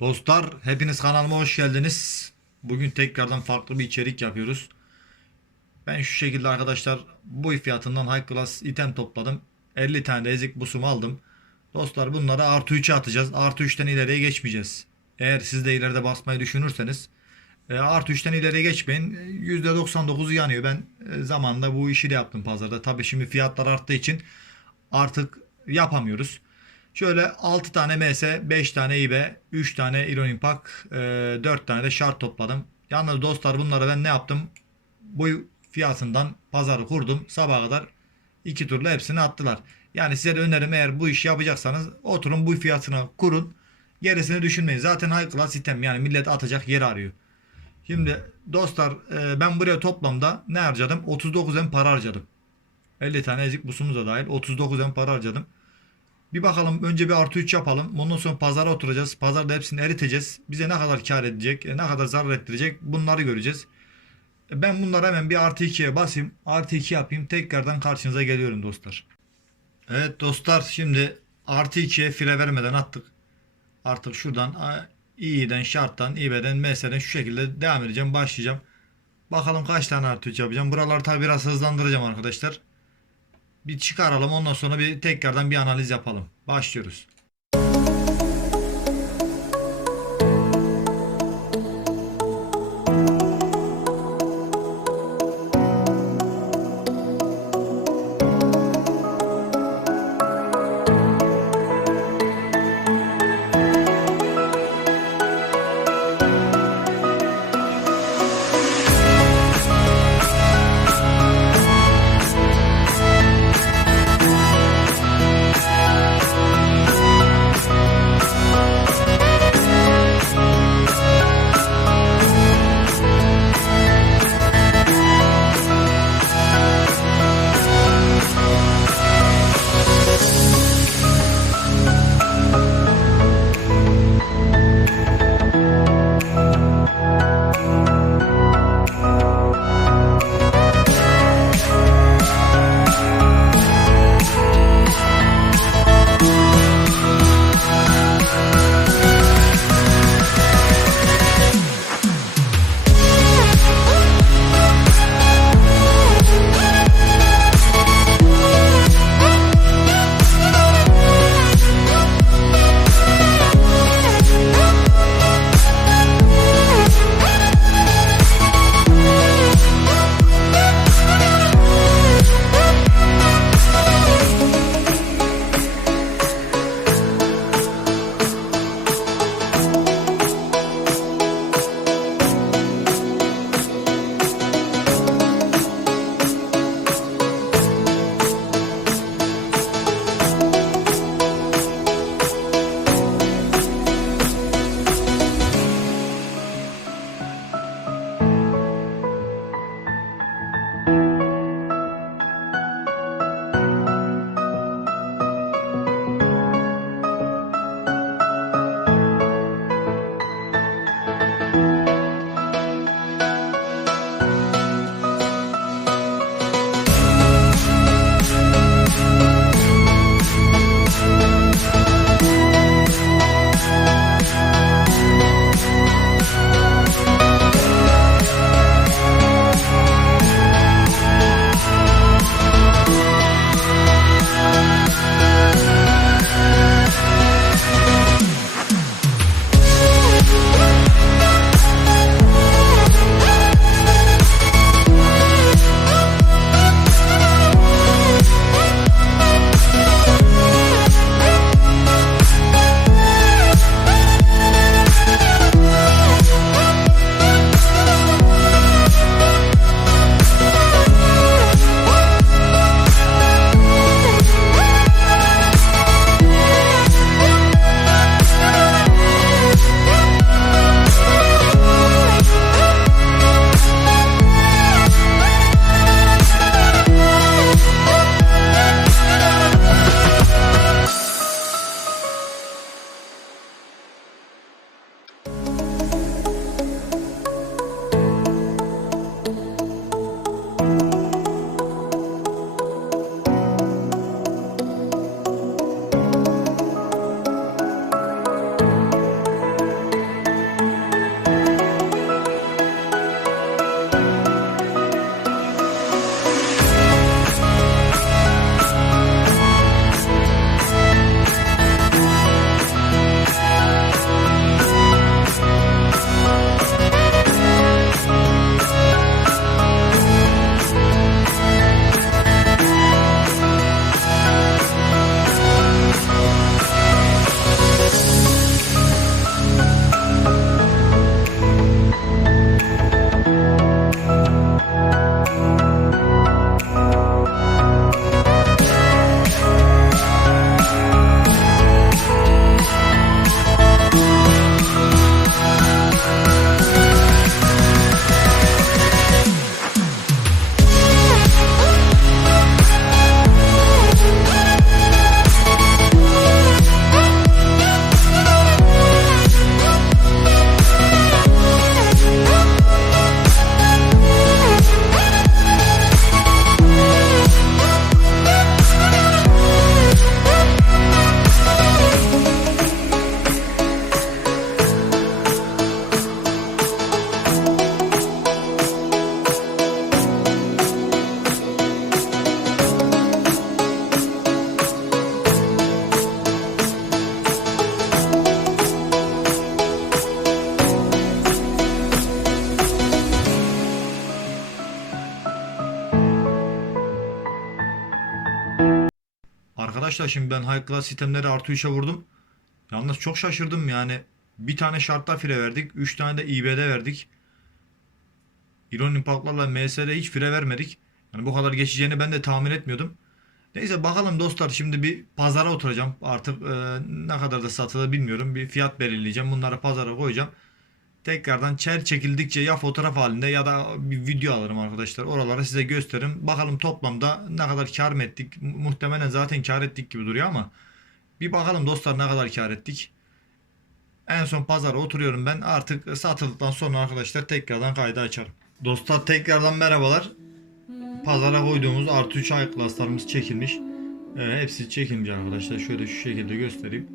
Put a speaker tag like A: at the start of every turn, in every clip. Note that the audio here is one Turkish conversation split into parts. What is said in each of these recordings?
A: Dostlar hepiniz kanalıma hoş geldiniz. Bugün tekrardan farklı bir içerik yapıyoruz. Ben şu şekilde arkadaşlar bu fiyatından High Class item topladım. 50 tane de ezik busum aldım. Dostlar bunları artı 3'e atacağız. Artı 3'ten ileriye geçmeyeceğiz. Eğer siz de ileride basmayı düşünürseniz e, artı 3'ten ileriye geçmeyin. E, %99'u yanıyor. Ben e, zamanında bu işi de yaptım pazarda. Tabii şimdi fiyatlar arttığı için artık yapamıyoruz. Şöyle 6 tane MS, 5 tane IB, 3 tane Iron Impact, e, 4 tane de şart topladım. Yalnız dostlar bunları ben ne yaptım? Bu fiyatından pazarı kurdum. Sabaha kadar iki turla hepsini attılar. Yani size de önerim eğer bu iş yapacaksanız oturun bu fiyatına kurun. Gerisini düşünmeyin. Zaten high class item yani millet atacak yer arıyor. Şimdi dostlar e, ben buraya toplamda ne harcadım? 39 em para harcadım. 50 tane ezik busumuz da dahil 39 em para harcadım. Bir bakalım önce bir artı 3 yapalım. Ondan sonra pazara oturacağız. Pazarda hepsini eriteceğiz. Bize ne kadar kar edecek, ne kadar zarar ettirecek bunları göreceğiz. Ben bunları hemen bir artı 2'ye basayım. Artı 2 yapayım. Tekrardan karşınıza geliyorum dostlar. Evet dostlar şimdi artı 2'ye file vermeden attık. Artık şuradan a, iyiden, şarttan, İB'den, MS'den şu şekilde devam edeceğim. Başlayacağım. Bakalım kaç tane artı 3 yapacağım. Buraları tabi biraz hızlandıracağım arkadaşlar. Bir çıkaralım ondan sonra bir tekrardan bir analiz yapalım. Başlıyoruz. Arkadaşlar şimdi ben High Class sistemleri artı 3'e vurdum. Yalnız çok şaşırdım yani. Bir tane şartla fire verdik. 3 tane de IBD verdik. İron impactlarla MS'de hiç fire vermedik. Yani bu kadar geçeceğini ben de tahmin etmiyordum. Neyse bakalım dostlar şimdi bir pazara oturacağım. Artık e, ne kadar da satılır bilmiyorum. Bir fiyat belirleyeceğim. Bunları pazara koyacağım. Tekrardan çer çekildikçe ya fotoğraf halinde ya da bir video alırım arkadaşlar. Oraları size gösteririm. Bakalım toplamda ne kadar kar mı ettik? Mu- Muhtemelen zaten kar ettik gibi duruyor ama bir bakalım dostlar ne kadar kar ettik. En son pazara oturuyorum ben. Artık satıldıktan sonra arkadaşlar tekrardan kaydı açarım. Dostlar tekrardan merhabalar. Pazara koyduğumuz artı 3 ay klaslarımız çekilmiş. Ee, hepsi çekilmiş arkadaşlar. Şöyle şu şekilde göstereyim.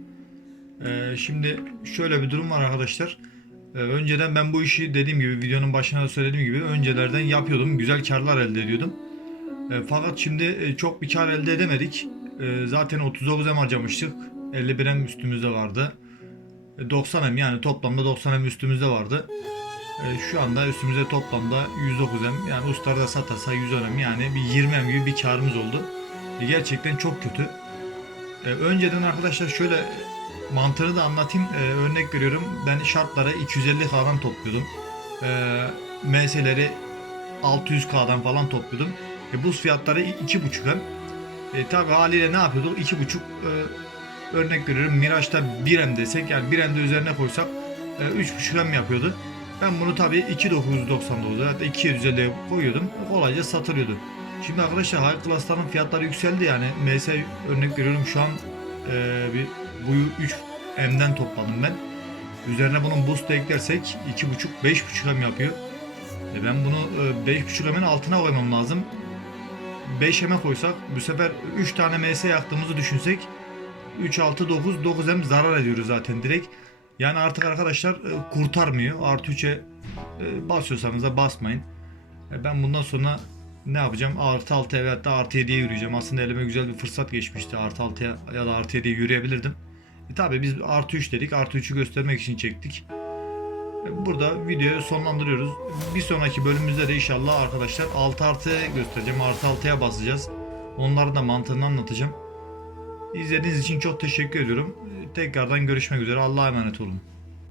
A: Ee, şimdi şöyle bir durum var arkadaşlar. Ee, önceden ben bu işi dediğim gibi videonun başına da söylediğim gibi öncelerden yapıyordum. Güzel karlar elde ediyordum. Ee, fakat şimdi e, çok bir kar elde edemedik. Ee, zaten 39 em harcamıştık. 51 em üstümüzde vardı. E, 90 em yani toplamda 90 em üstümüzde vardı. Şu anda üstümüzde toplamda 109 em yani ustada satarsa 110 em yani bir 20 em gibi bir karımız oldu. Gerçekten çok kötü. Önceden arkadaşlar şöyle mantığını da anlatayım. E, örnek veriyorum ben şartları 250k'dan topluyordum. E, MS'leri 600k'dan falan topluyordum. E, buz fiyatları 2.5 em. E, tabi haliyle ne yapıyorduk? 2.5 e, örnek veriyorum Mirage'da 1 em desek yani 1 em de üzerine koysak e, 3.5 em yapıyordu. Ben bunu tabii 2.999'a hatta 250'ye koyuyordum. Kolayca satılıyordu. Şimdi arkadaşlar High Class'ların fiyatları yükseldi yani. MS örnek veriyorum şu an e, bir bu 3 M'den topladım ben. Üzerine bunun boost eklersek 2.5 5.5 M yapıyor. E ben bunu e, 5.5 M'in altına koymam lazım. 5 M'e koysak bu sefer 3 tane MS yaktığımızı düşünsek 3 6 9 9 M zarar ediyoruz zaten direkt. Yani artık arkadaşlar e, kurtarmıyor. Artı 3'e e, basıyorsanız da basmayın. E, Ben bundan sonra ne yapacağım? Artı 6'ya veya da artı 7'ye yürüyeceğim. Aslında elime güzel bir fırsat geçmişti. Artı 6'ya ya da artı 7'ye yürüyebilirdim. E tabi biz artı 3 dedik. Artı 3'ü göstermek için çektik. E, Burada videoyu sonlandırıyoruz. Bir sonraki bölümümüzde de inşallah arkadaşlar 6 artı göstereceğim. Artı 6'ya basacağız. Onların da mantığını anlatacağım. İzlediğiniz için çok teşekkür ediyorum. Tekrardan görüşmek üzere. Allah'a emanet olun.